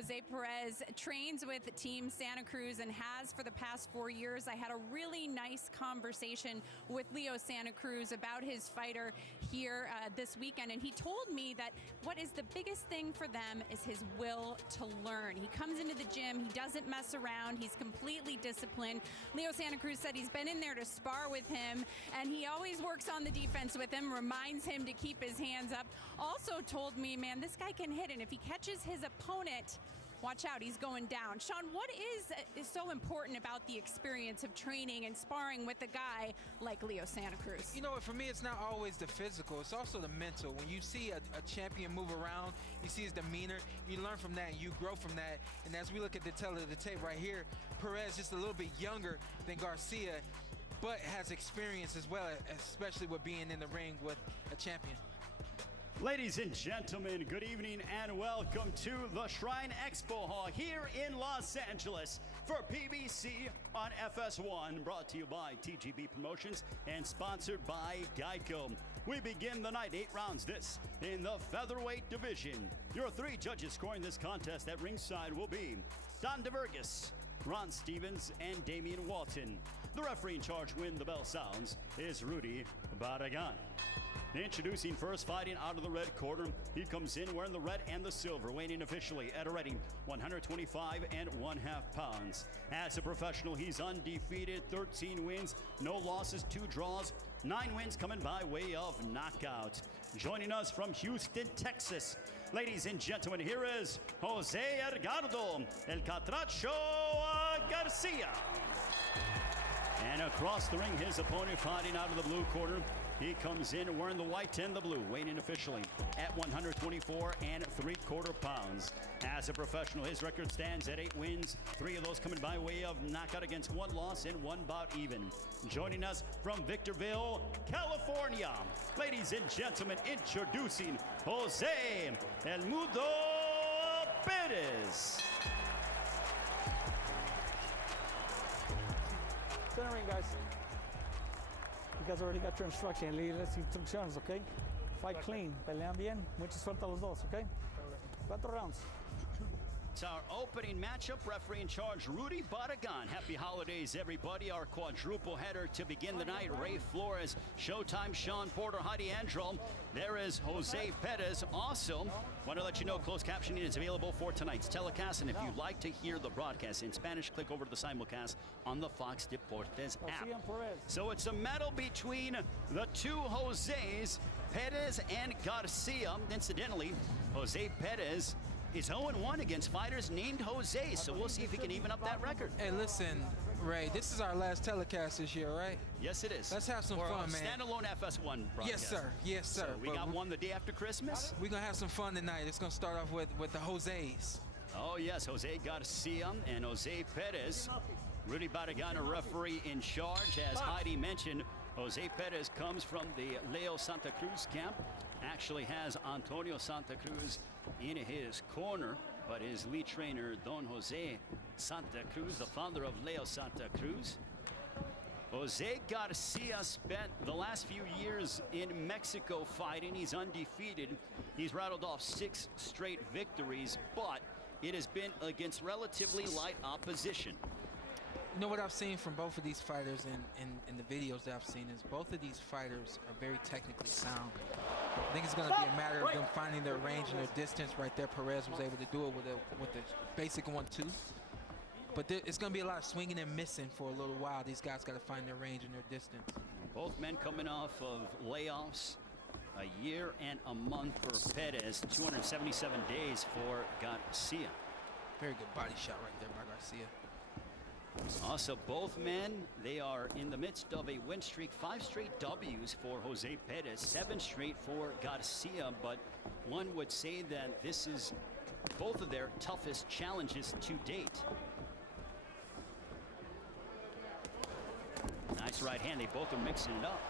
Jose Perez trains with Team Santa Cruz and has for the past 4 years. I had a really nice conversation with Leo Santa Cruz about his fighter here this weekend, and he told me that what is the biggest thing for them is his will to learn. He comes into the gym, he doesn't mess around, he's completely disciplined. Leo Santa Cruz said he's been in there to spar with him, and he always works on the defense with him, reminds him to keep his hands up. Also told me, man, this guy can hit, and if he catches his opponent, watch out, he's going down. Sean, what is so important about the experience of training and sparring with a guy like Leo Santa Cruz? You know what, for me, it's not always the physical, it's also the mental. When you see a champion move around, you see his demeanor, you learn from that and you grow from that. And as we look at the tail of the tape right here, Perez just a little bit younger than Garcia, but has experience as well, especially with being in the ring with a champion. Ladies and gentlemen, good evening and welcome to the Shrine Expo Hall here in Los Angeles for PBC on FS1, brought to you by TGB Promotions and sponsored by Geico. We begin the night 8 rounds, this in the featherweight division. Your 3 judges scoring this contest at ringside will be Don DeVergas, Ron Stevens, and Damian Walton. The referee in charge when the bell sounds is Rudy Barragan. Introducing first, fighting out of the red corner. He comes in wearing the red and the silver, weighing in officially at a ready 125.5 pounds. As a professional, he's undefeated, 13 wins, no losses, 2 draws, 9 wins coming by way of knockout. Joining us from Houston, Texas, ladies and gentlemen, here is Jose Edgardo El Catracho Garcia. And across the ring, his opponent fighting out of the blue corner. He comes in wearing the white and the blue, weighing in officially at 124.75 pounds. As a professional, his record stands at 8 wins, 3 of those coming by way of knockout against 1 loss and 1 bout even. Joining us from Victorville, California, ladies and gentlemen, introducing Jose El Mudo Perez. Get in the ring, guys. You guys already got your instruction. Lead las instrucciones, okay? Fight clean. Pelean bien. Mucha suerte a los dos, okay? 4 rounds. It's our opening matchup. Referee in charge, Rudy Barragan. Happy holidays, everybody. Our quadruple header to begin the night. Ray Flores, Showtime, Sean Porter, Heidi Andro. There is Jose Perez. Also, want to let you know closed captioning is available for tonight's telecast. And if you'd like to hear the broadcast in Spanish, click over to the simulcast on the Fox Deportes app. So it's a battle between the 2 Jose's, Perez and Garcia. Incidentally, Jose Perez is 0-1 against fighters named Jose, so we'll see if he can even up that record. Hey, listen, Ray, this is our last telecast this year, right? Yes, it is. Let's have some fun, man. Standalone FS1 broadcast. Yes, sir. Yes, sir. So we got one the day after Christmas. We're going to have some fun tonight. It's going to start off with the Jose's. Oh, yes, Jose Garcia and Jose Perez. Rudy Barragan, a referee in charge. As Heidi mentioned, Jose Perez comes from the Leo Santa Cruz camp. Actually has Antonio Santa Cruz in his corner, but his lead trainer, Don Jose Santa Cruz, the founder of Leo Santa Cruz. Jose Garcia spent the last few years in Mexico fighting. He's undefeated. He's rattled off 6 straight victories, but it has been against relatively light opposition. You know what I've seen from both of these fighters in the videos that I've seen is both of these fighters are very technically sound. I think it's going to be a matter of them finding their range and their distance. Right there, Perez was able to do it with the basic 1-2. But it's going to be a lot of swinging and missing for a little while. These guys got to find their range and their distance. Both men coming off of layoffs. A year and a month for Perez, 277 days for Garcia. Very good body shot right there by Garcia. Also, both men, they are in the midst of a win streak. 5 straight W's for Jose Perez, 7 straight for Garcia, but one would say that this is both of their toughest challenges to date. Nice right hand. They both are mixing it up.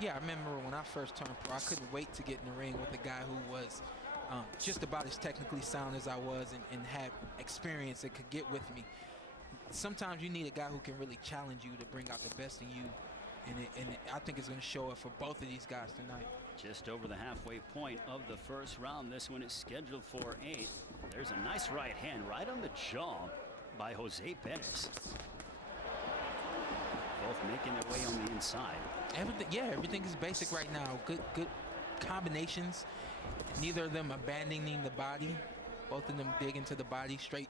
Yeah, I remember when I first turned pro, I couldn't wait to get in the ring with a guy who was just about as technically sound as I was and had experience that could get with me. Sometimes you need a guy who can really challenge you to bring out the best in you, and I think it's going to show up for both of these guys tonight. Just over the halfway point of the first round. This one is scheduled for 8. There's a nice right hand right on the jaw by Jose Perez. Both making their way on the inside. Everything is basic right now. Good combinations. Neither of them abandoning the body. Both of them dig into the body, straight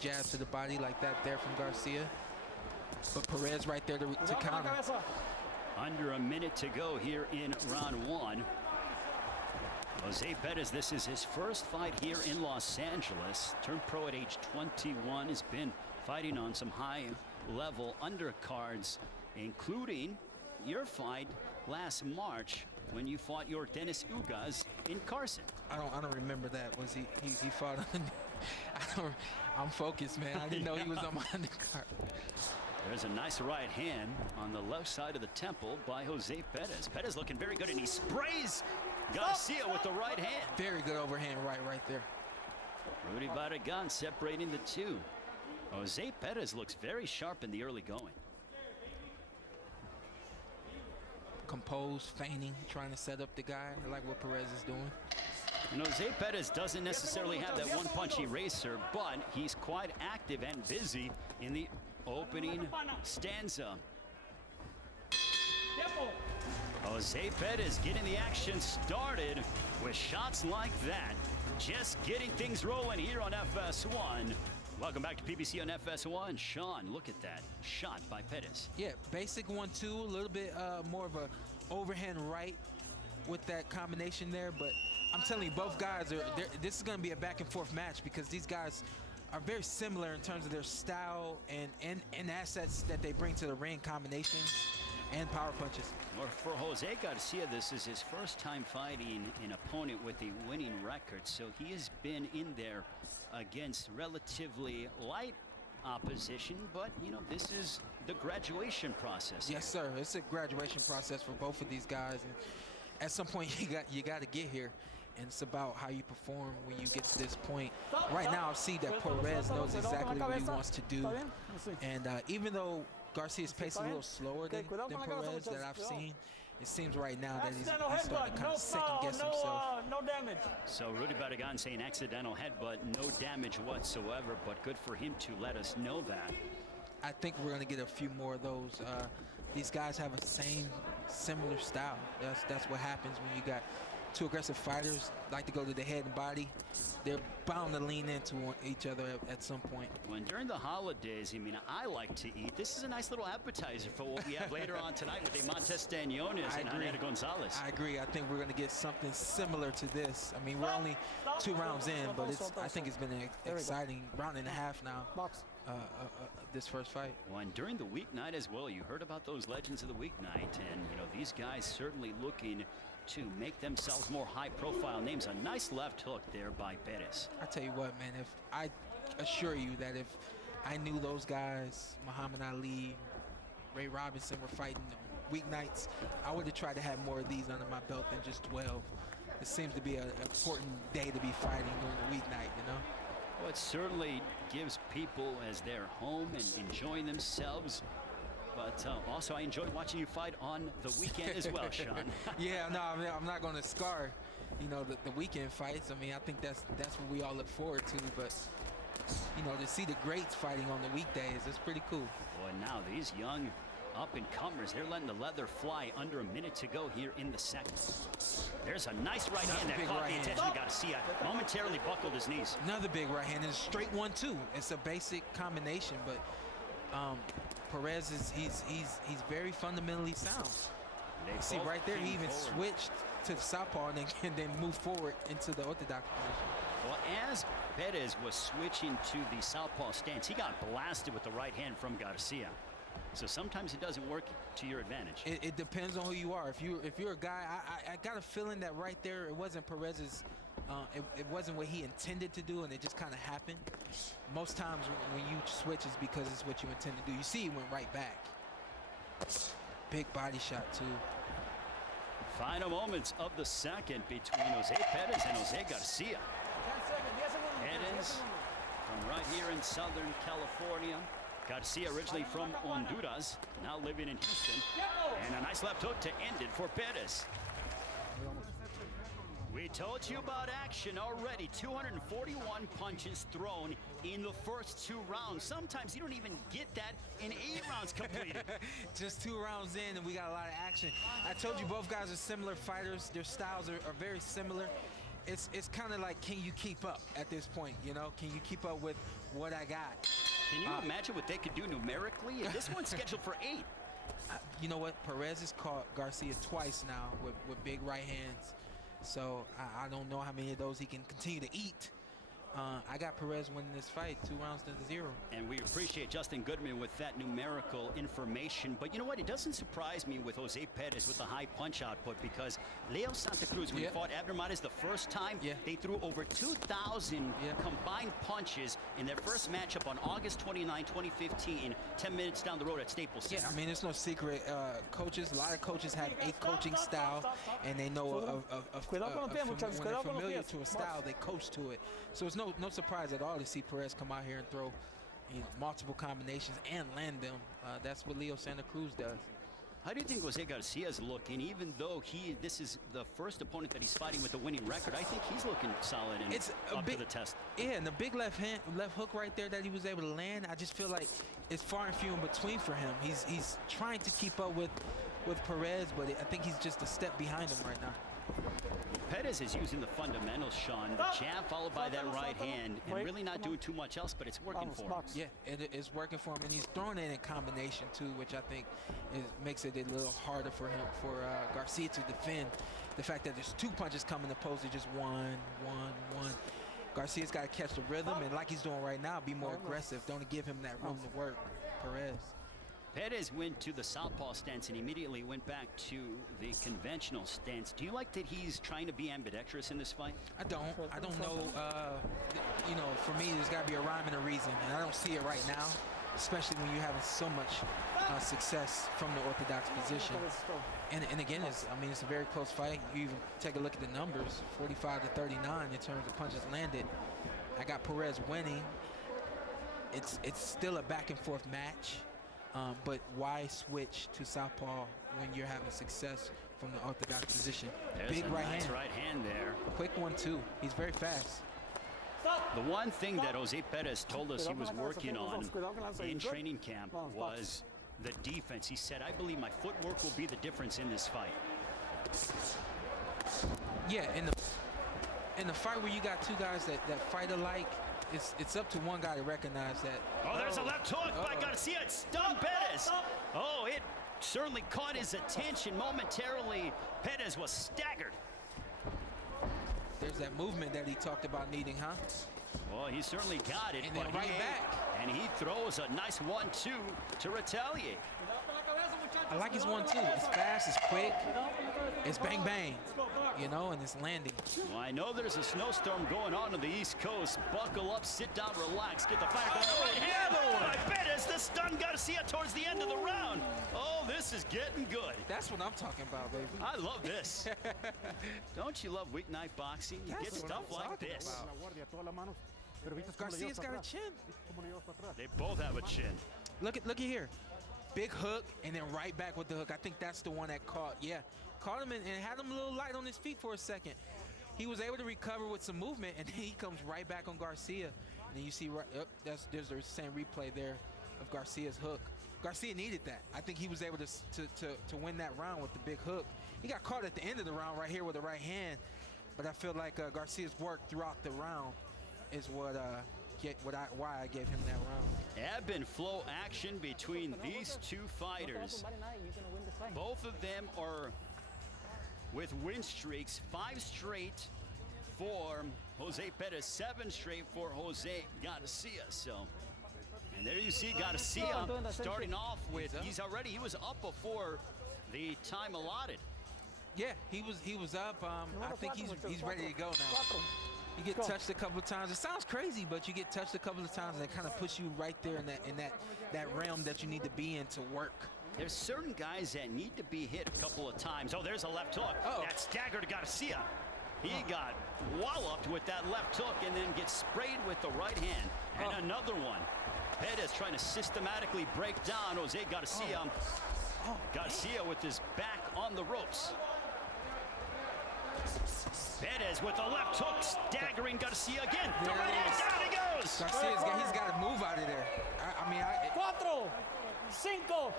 jabs to the body like that there from Garcia. But Perez right there to counter. Under a minute to go here in round one. Jose Perez, this is his first fight here in Los Angeles. Turned pro at age 21. Has been fighting on some high-level undercards, including your fight last March when you fought your Dennis Ugas in Carson. I don't remember that. Was he fought on I'm focused, man. I didn't know he was on my undercard. There's a nice right hand on the left side of the temple by Jose Perez. Perez looking very good, and he sprays Garcia with the right hand. Very good overhand right there. Rudy Barragan separating the two. Jose Perez looks very sharp in the early going. Composed, feigning, trying to set up the guy. I like what Perez is doing. And Jose Perez doesn't necessarily have that one-punch eraser, but he's quite active and busy in the opening stanza. Jose Perez getting the action started with shots like that. Just getting things rolling here on FS1. Welcome back to PBC on FS1. Sean, look at that shot by Perez. Yeah, basic 1-2, a little bit more of a overhand right with that combination there. But I'm telling you, both guys this is going to be a back and forth match because these guys are very similar in terms of their style and assets that they bring to the ring, combinations and power punches. Or for Jose Garcia, this is his first time fighting an opponent with a winning record, so he has been in there against relatively light opposition, but you know, this is the graduation process. Yes, sir. It's a graduation process for both of these guys, and at some point you got to get here, and it's about how you perform when you get to this point. Right now I see that Perez knows exactly what he wants to do, and even though Garcia's pace is a little slower than Perez that I've seen, it seems right now that he's starting to kind of second-guess himself. No damage. So Rudy Barragan saying accidental headbutt, no damage whatsoever, but good for him to let us know that. I think we're going to get a few more of those. These guys have a similar style. That's what happens when you got two aggressive fighters, like to go to the head and body. They're bound to lean into each other at some point. When during the holidays, I mean, I like to eat. This is a nice little appetizer for what we have later on tonight with Montes Staniones and Aneta Gonzalez. I agree. I think we're going to get something similar to this. I mean, we're only 2 rounds in, but I think it's been an exciting round and a half now. This first fight. Well, and during the weeknight as well, you heard about those legends of the weeknight, and you know, these guys certainly looking to make themselves more high-profile names. A nice left hook there by Perez. I tell you what, man, if I assure you that if I knew those guys, Muhammad Ali, Ray Robinson, were fighting on weeknights, I would have tried to have more of these under my belt than just 12. It seems to be an important day to be fighting during the weeknight, you know? Well, it certainly gives people as they're home and enjoying themselves. But also, I enjoy watching you fight on the weekend as well, Sean. Yeah, no, I mean, I'm not going to scar, you know, the weekend fights. I mean, I think that's what we all look forward to. But, you know, to see the greats fighting on the weekdays, it's pretty cool. Well, now these young up-and-comers, they're letting the leather fly under a minute to go here in the second. There's a nice right hand that caught the attention of Garcia. Momentarily buckled his knees. Another big right hand is straight 1-2. It's a basic combination, but Perez he's very fundamentally sound. See right there, he even switched to the southpaw and then moved forward into the orthodox position. Well, as Perez was switching to the southpaw stance, he got blasted with the right hand from Garcia. So sometimes it doesn't work to your advantage. It depends on who you are. If you're a guy, I got a feeling that right there it wasn't Perez's. It wasn't what he intended to do, and it just kind of happened. Most times when you switch, it's because it's what you intend to do. You see, he went right back. Big body shot too. Final moments of the second between Jose Perez and Jose Garcia. Perez from right here in Southern California. Garcia originally from Honduras, now living in Houston. And a nice left hook to end it for Perez. We told you about action already. 241 punches thrown in the first 2 rounds. Sometimes you don't even get that in 8 rounds completed. Just 2 rounds in, and we got a lot of action. I told you both guys are similar fighters. Their styles are very similar. It's kind of like, can you keep up at this point? You know, can you keep up with what I got? Can you imagine what they could do numerically? And this one's scheduled for 8. You know what? Perez has caught Garcia twice now with big right hands. So I don't know how many of those he can continue to eat. I got Perez winning this fight 2 rounds to 0. And we appreciate Justin Goodman with that numerical information. But you know what? It doesn't surprise me with Jose Perez with the high punch output, because Leo Santa Cruz, when he fought Abner Mares the first time, they threw over 2,000 combined punches in their first matchup on August 29, 2015, 10 minutes down the road at Staples Center. Yeah, I mean, it's no secret. Coaches, a lot of coaches have a coaching style, and they know when they're familiar to a style, they coach to it. So it's no surprise at all to see Perez come out here and throw multiple combinations and land them. That's what Leo Santa Cruz does. How do you think Jose Garcia is looking? Even though this is the first opponent that he's fighting with a winning record, I think he's looking solid and up to the test. Yeah, and the big left hook right there that he was able to land, I just feel like it's far and few in between for him. He's trying to keep up with Perez, but I think he's just a step behind him right now. Perez is using the fundamentals, Sean. The jab followed by that right hand, and really not doing too much else, but it's working for him. Yeah, it's working for him, and he's throwing it in combination too, which I think makes it a little harder for Garcia to defend. The fact that there's 2 punches coming opposed to just one. Garcia's got to catch the rhythm, and like he's doing right now, be more aggressive. Don't give him that room to work, Perez. Perez went to the southpaw stance and immediately went back to the conventional stance. Do you like that he's trying to be ambidextrous in this fight? I don't know. You know, for me, there's got to be a rhyme and a reason, and I don't see it right now, especially when you're having so much success from the orthodox position. And again, it's a very close fight. You even take a look at the numbers, 45 to 39 in terms of punches landed. I got Perez winning. It's still a back and forth match. But why switch to southpaw when you're having success from the orthodox position? There's Big a right nice hand. right hand there. Quick one, too. He's very fast. The one thing that Jose Perez told us he was working on in training camp was the defense. He said, I believe my footwork will be the difference in this fight. Yeah, in the fight where you got 2 guys that fight alike, it's up to one guy to recognize that. Oh, there's a left hook by Garcia. It stunned Perez. Oh, it certainly caught his attention momentarily. Perez was staggered. There's that movement that he talked about needing, huh? Well, he certainly got it. And then right back. And he throws a nice 1-2 to retaliate. I like his 1-2. It's fast, it's quick, it's bang bang, you know, and it's landing. Well, I know there's a snowstorm going on the East Coast. Buckle up, sit down, relax, get the fight going. Right hand by Perez, the stun Garcia towards the end of the round. Oh, this is getting good. That's what I'm talking about, baby. I love this. Don't you love weeknight boxing? You get stuff like this. Garcia's got a chin. They both have a chin. Look at here. Big hook, and then right back with the hook. I think that's the one that caught him and had him a little light on his feet for a second. He was able to recover with some movement, and then he comes right back on Garcia. And then you see, there's the same replay there of Garcia's hook. Garcia needed that. I think he was able to win that round with the big hook. He got caught at the end of the round right here with the right hand, but I feel like Garcia's work throughout the round is why I gave him that round. Ebb and flow action between these 2 fighters. Both of them are with win streaks, 5 straight for Jose Perez, 7 straight for Jose Garcia. So, and there you see Garcia starting off with, he was up before the time allotted. Yeah, he was up. I think he's ready to go now. You get touched a couple of times. It sounds crazy, but you get touched a couple of times, and it kind of puts you right there in that realm that you need to be in to work. There's certain guys that need to be hit a couple of times. Oh, there's a left hook. That staggered Garcia. He got walloped with that left hook and then gets sprayed with the right hand. And another one. Perez trying to systematically break down Jose Garcia. Garcia with his back on the ropes. Perez with the left hook, staggering Garcia again. The There right it hand, is. down he goes. He's got to move out of there. I mean, 4, 5,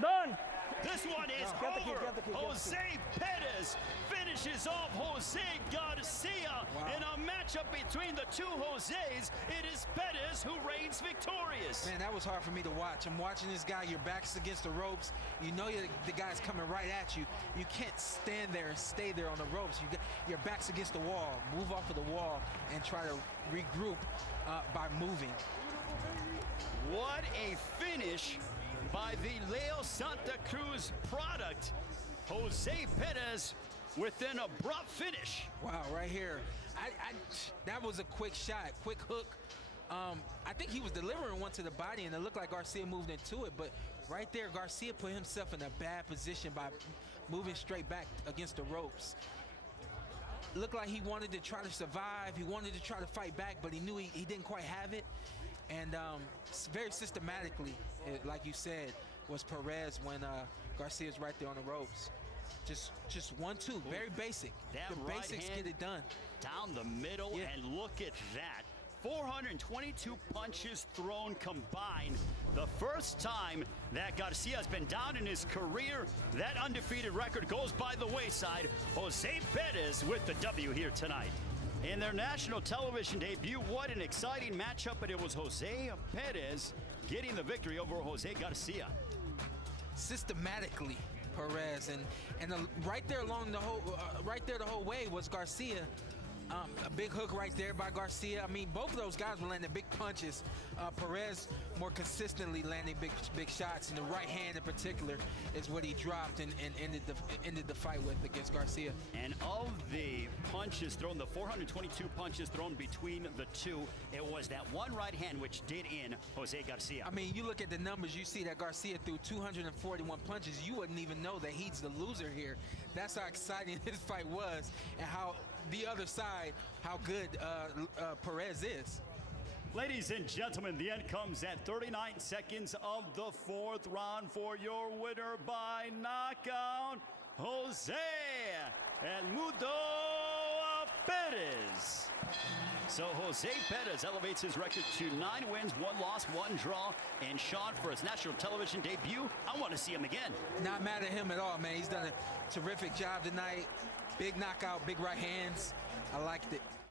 done. This one is Quédate aquí, over. quédate aquí, quédate Jose Perez finishes off Jose Garcia in a matchup between the two Jose's. It is Perez who reigns victorious. man, that was hard for me to watch. I'm watching this guy. Your back's against the ropes. You know the guy's coming right at you. You can't stand there and stay there on the ropes. Your back's against the wall. Move off of the wall and try to regroup by moving. What a finish by the Leo Santa Cruz product. Jose Perez with an abrupt finish. Wow, right here. That was a quick shot, quick hook. I think he was delivering one to the body, and it looked like Garcia moved into it. But right there, Garcia put himself in a bad position by moving straight back against the ropes. Looked like he wanted to try to survive. He wanted to try to fight back, but he knew he didn't quite have it. And very systematically, like you said, was Perez when Garcia's right there on the ropes. Just 1-2, very basic. That the right basics hand get it done. Down the middle, Yeah. and look at that. 422 punches thrown combined. The first time that Garcia has been down in his career. That undefeated record goes by the wayside. Jose Perez with the W here tonight. In their national television debut, what an exciting matchup, but it was Jose Perez getting the victory over Jose Garcia. Systematically, Perez, and right there along the whole, the whole way was Garcia. A big hook right there by Garcia. I mean, both of those guys were landing big punches. Perez more consistently landing big shots, and the right hand in particular is what he dropped and ended the fight with against Garcia. And of the punches thrown, the 422 punches thrown between the two, it was that one right hand which did in Jose Garcia. I mean, you look at the numbers, you see that Garcia threw 241 punches. You wouldn't even know that he's the loser here. That's how exciting this fight was, and how the other side, how good Perez is. Ladies and gentlemen, the end comes at 39 seconds of the fourth round for your winner by knockout, Jose Edgardo Perez. So Jose Perez elevates his record to 9 wins, 1 loss, 1 draw. And Sean, for his national television debut, I want to see him again. Not mad at him at all, man. He's done a terrific job tonight. Big knockout, big right hands. I liked it.